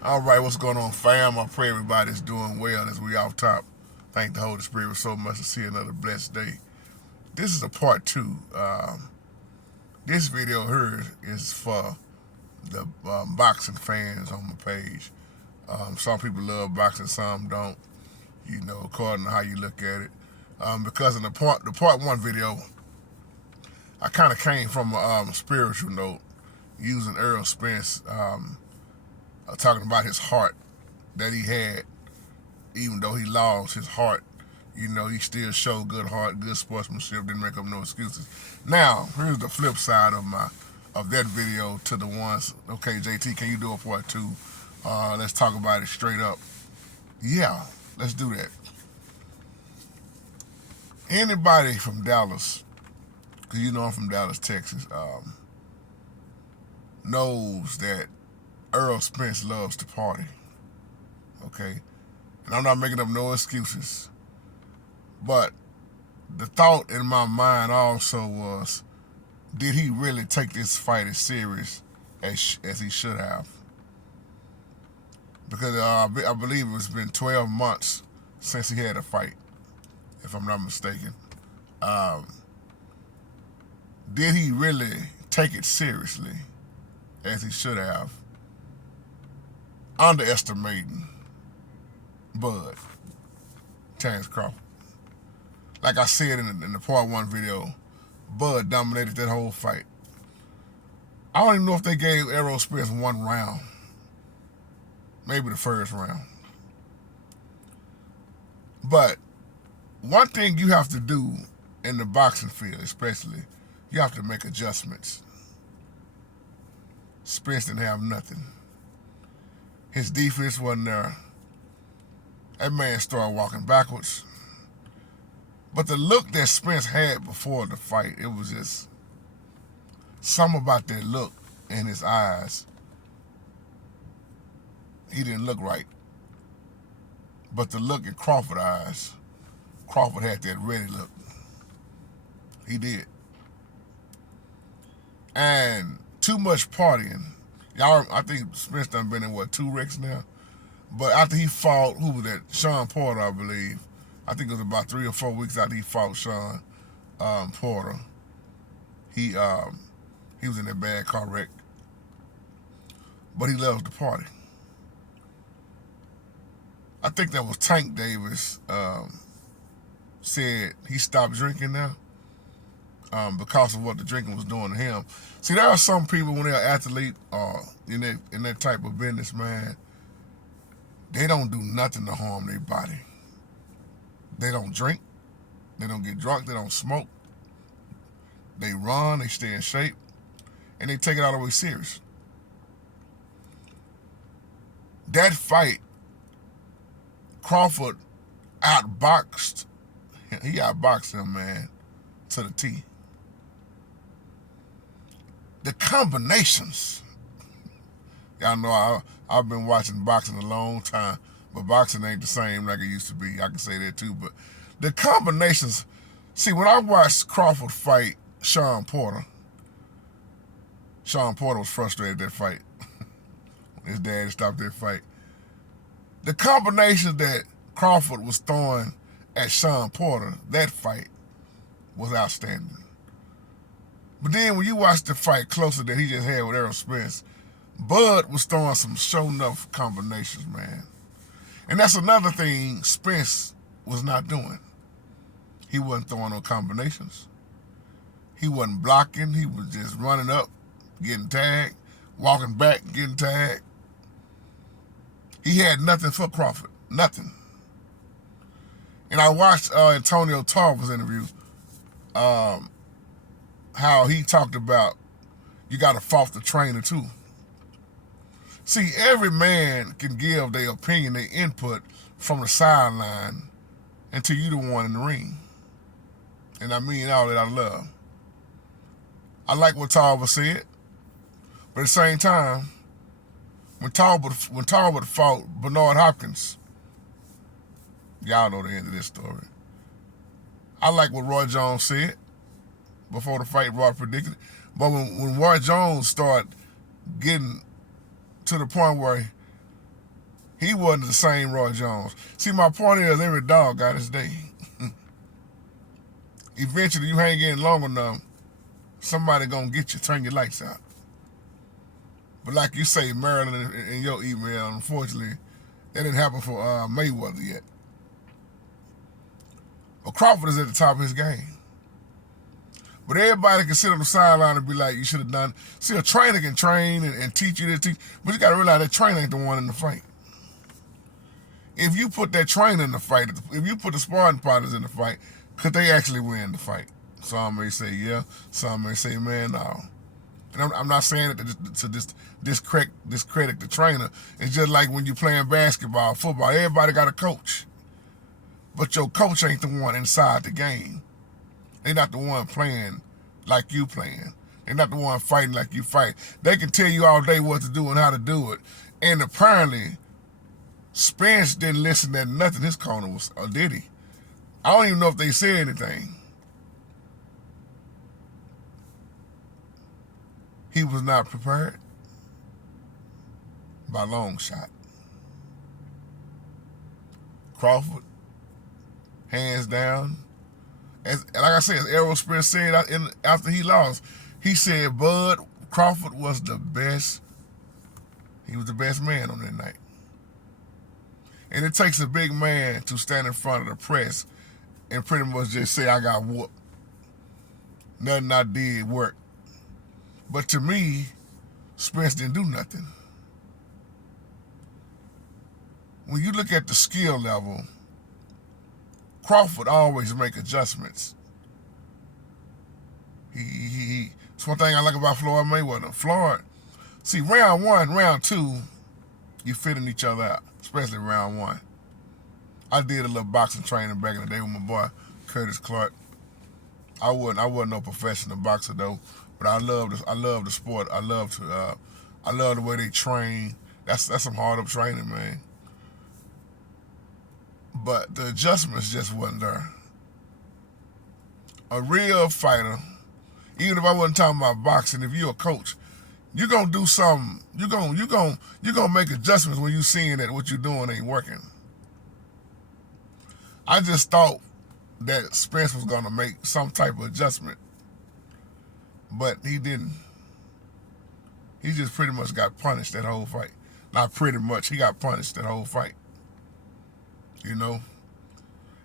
All right, what's going on, fam? I pray everybody's doing well as we off top. Thank the Holy Spirit so much to see another blessed day. This is a part two. This video here is for the boxing fans on my page. Some people love boxing, some don't. You know, according to how you look at it. Because in the part one video, I kind of came from a spiritual note using Errol Spence, talking about his heart that he had, even though he lost his heart. You know, he still showed good heart, good sportsmanship, didn't make up no excuses. Now, here's the flip side of that video to the ones, okay, JT, can you do a part two? Let's talk about it straight up. Yeah, let's do that. Anybody from Dallas, because you know I'm from Dallas, Texas, knows that Errol Spence loves to party, okay? And I'm not making up no excuses. But the thought in my mind also was, did he really take this fight as serious as he should have? Because I believe it's been 12 months since he had a fight, if I'm not mistaken. Did he really take it seriously as he should have? Underestimating Bud, Terrence Crawford. Like I said in the part one video, Bud dominated that whole fight. I don't even know if they gave Errol Spence one round. Maybe the first round. But one thing you have to do in the boxing field, especially, you have to make adjustments. Spence didn't have nothing. His defense wasn't there. That man started walking backwards. But the look that Spence had before the fight, it was just something about that look in his eyes. He didn't look right. But the look in Crawford's eyes, Crawford had that ready look. He did. And too much partying. Y'all, I think Spence done been in, 2 wrecks now? But after he fought, who was that? Sean Porter, I believe. I think it was about 3 or 4 weeks after he fought Sean Porter. He was in that bad car wreck. But he loves to party. I think that was Tank Davis said he stopped drinking now because of what the drinking was doing to him. See, there are some people when they're an athlete or in that type of business, man, they don't do nothing to harm their body. They don't drink. They don't get drunk. They don't smoke. They run. They stay in shape. And they take it all the way serious. That fight, Crawford outboxed. He outboxed him, man, to the T. The combinations. Y'all know I've been watching boxing a long time. But boxing ain't the same like it used to be. I can say that too. But the combinations. See, when I watched Crawford fight Sean Porter was frustrated at that fight. His dad stopped that fight. The combinations that Crawford was throwing at Sean Porter, that fight, was outstanding. But then when you watch the fight closer that he just had with Errol Spence, Bud was throwing some show enough combinations, man. And that's another thing Spence was not doing. He wasn't throwing no combinations. He wasn't blocking. He was just running up, getting tagged, walking back, getting tagged. He had nothing for Crawford. Nothing. And I watched Antonio Tarver's interview, how he talked about you got to fault the trainer too. See, every man can give their opinion, their input from the sideline until you the one in the ring. And I mean all that I love. I like what Tarver said, but at the same time, when Tarver fought Bernard Hopkins, y'all know the end of this story. I like what Roy Jones said before the fight. Roy predicted it. But when Roy Jones started getting to the point where He wasn't the same Roy Jones. See, my point is every dog got his day. Eventually, you hang in long enough, somebody gonna get you, turn your lights out. But like you say, Maryland, in your email, unfortunately, that didn't happen for Mayweather yet. But Crawford is at the top of his game. But everybody can sit on the sideline and be like, you should have done. See, a trainer can train and teach you this, but you got to realize that trainer ain't the one in the fight. If you put that trainer in the fight, if you put the sparring partners in the fight, could they actually win the fight? Some may say yeah, some may say, man, no. And I'm not saying it to discredit the trainer. It's just like when you're playing basketball, football, everybody got a coach. But your coach ain't the one inside the game. They're not the one playing like you playing. They're not the one fighting like you fight. They can tell you all day what to do and how to do it. And apparently, Spence didn't listen to nothing his corner was, or did he? I don't even know if they said anything. He was not prepared by a long shot. Crawford, hands down. Like I said, as Errol Spence said after he lost, he said Bud Crawford was the best. He was the best man on that night. And it takes a big man to stand in front of the press and pretty much just say, I got whooped. Nothing I did worked. But to me, Spence didn't do nothing. When you look at the skill level, Crawford always make adjustments. It's one thing I like about Floyd Mayweather. Floyd, see, round one, round two, you fitting each other out, especially round one. I did a little boxing training back in the day with my boy Curtis Clark. I wasn't no professional boxer though, but I love the sport. I love the way they train. That's some hard up training, man. But the adjustments just wasn't there. A real fighter, even if I wasn't talking about boxing, if you're a coach, you're gonna do something. You're gonna make adjustments when you seeing that what you're doing ain't working. I just thought that Spence was gonna make some type of adjustment, but he didn't. He just pretty much got punished that whole fight. Not pretty much, he got punished that whole fight. You know?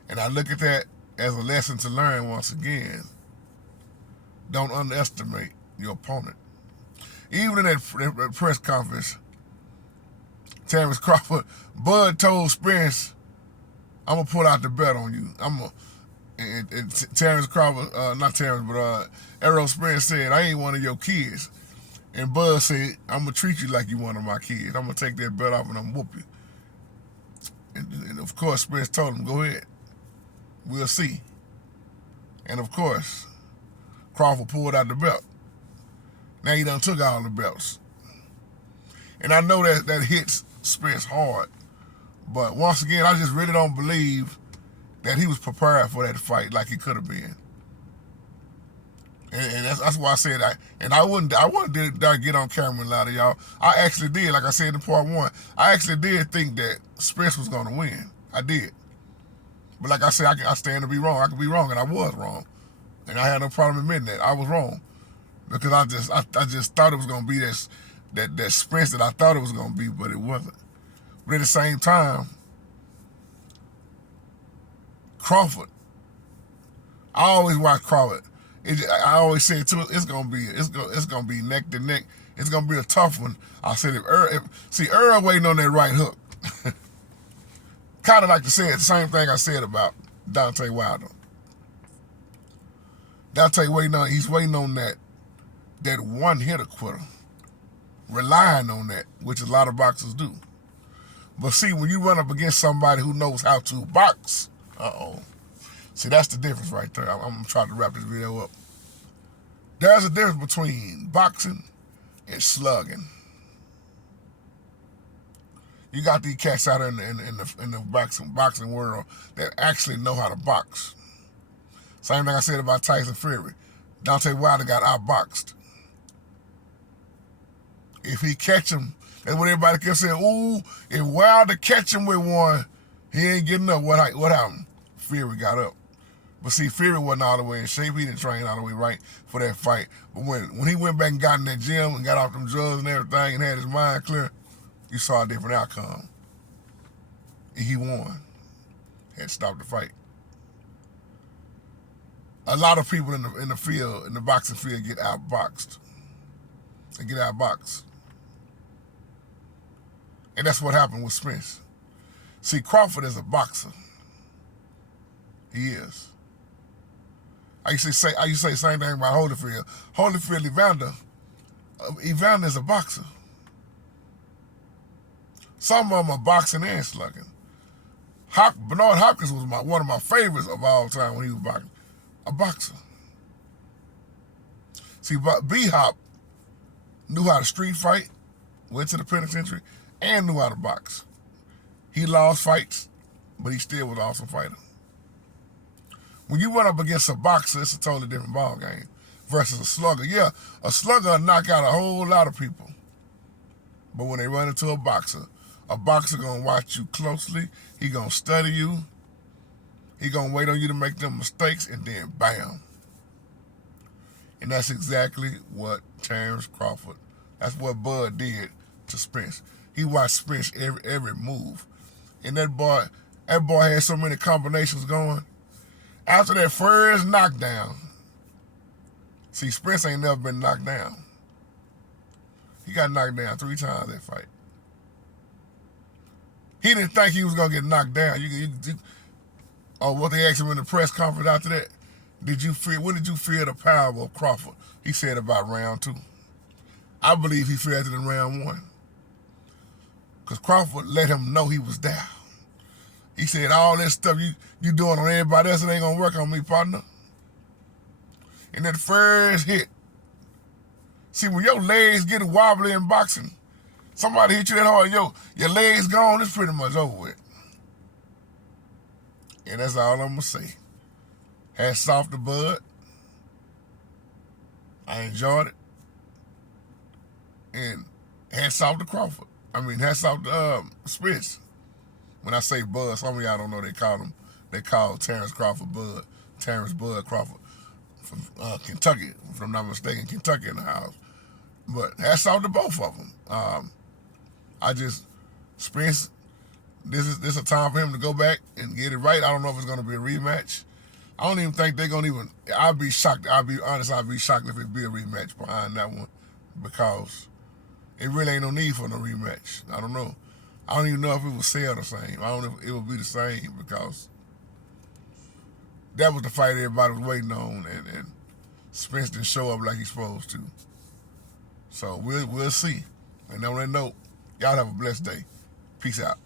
And I look at that as a lesson to learn once again. Don't underestimate your opponent. Even in that press conference, Terrence Crawford, Bud told Spence, I'm going to pull out the belt on you. And Terrence Crawford, not Terrence, but Errol Spence said, I ain't one of your kids. And Bud said, I'm going to treat you like you one of my kids. I'm going to take that belt off and I'm going to whoop you. And of course, Spence told him, go ahead. We'll see. And of course, Crawford pulled out the belt. Now he done took all the belts. And I know that hits Spence hard. But once again, I just really don't believe that he was prepared for that fight like he could have been. And that's why I said I wouldn't dare get on camera and lie to y'all. I actually did, like I said in part one, I actually did think that Spence was going to win. I did. But like I said, I stand to be wrong. I could be wrong, and I was wrong. And I had no problem admitting that. I was wrong. Because I just thought it was going to be that Spence that I thought it was going to be, but it wasn't. But at the same time, Crawford, I always watch Crawford. I always say too, it's gonna be neck to neck. It's gonna be a tough one. I said Errol waiting on that right hook. Kind of like to say the same thing I said about Deontay Wilder. He's waiting on that one hitter quitter, relying on that, which a lot of boxers do. But see, when you run up against somebody who knows how to box, see, that's the difference right there. I'm trying to wrap this video up. There's a difference between boxing and slugging. You got these cats out in the boxing world that actually know how to box. Same thing I said about Tyson Fury. Deontay Wilder got outboxed. If he catch him, And when everybody kept saying, ooh, if Wilder catch him with one, he ain't getting up. What happened? Fury got up. But see, Fury wasn't all the way in shape. He didn't train all the way right for that fight. But when he went back and got in that gym and got off them drugs and everything and had his mind clear, you saw a different outcome. And he won. Had to stop the fight. A lot of people in the field, in the boxing field, get outboxed. They get outboxed. And that's what happened with Spence. See, Crawford is a boxer. He is. I used to say the same thing about Holyfield. Holyfield, Evander is a boxer. Some of them are boxing and slugging. Bernard Hopkins was one of my favorites of all time when he was boxing. A boxer. See, B-Hop knew how to street fight, went to the penitentiary, and knew how to box. He lost fights, but he still was an awesome fighter. When you run up against a boxer, it's a totally different ball game versus a slugger. Yeah, a slugger will knock out a whole lot of people. But when they run into a boxer gonna watch you closely. He gonna study you. He gonna wait on you to make them mistakes, and then bam. And that's exactly what Terrence Crawford, that's what Bud did to Spence. He watched Spence every move. And that boy had so many combinations going. After that first knockdown, see, Spence ain't never been knocked down. He got knocked down 3 times that fight. He didn't think he was gonna get knocked down. What they asked him in the press conference after that, when did you feel the power of Crawford? He said about round 2. I believe he felt it in round 1. Because Crawford let him know he was there. He said, all that stuff you doing on everybody else, it ain't gonna work on me, partner. And that first hit, see, when your legs get wobbly in boxing, somebody hit you that hard, your legs gone, it's pretty much over with. And that's all I'm gonna say. Hats off to Bud. I enjoyed it. And hats off to Crawford. Hats off to Spence. When I say Bud, some of y'all don't know they call Terrence Crawford Bud. Terrence Bud Crawford from Kentucky, if I'm not mistaken, Kentucky in the house. But hats off to both of them. Spence, this is a time for him to go back and get it right. I don't know if it's gonna be a rematch. I don't even think they're gonna even, I'll be shocked. I'll be honest, I'll be shocked if it be a rematch behind that one, because it really ain't no need for no rematch. I don't know. I don't even know if it would sell the same. I don't know if it would be the same, because that was the fight everybody was waiting on, and Spence didn't show up like he's supposed to. So we'll see. And on that note, y'all have a blessed day. Peace out.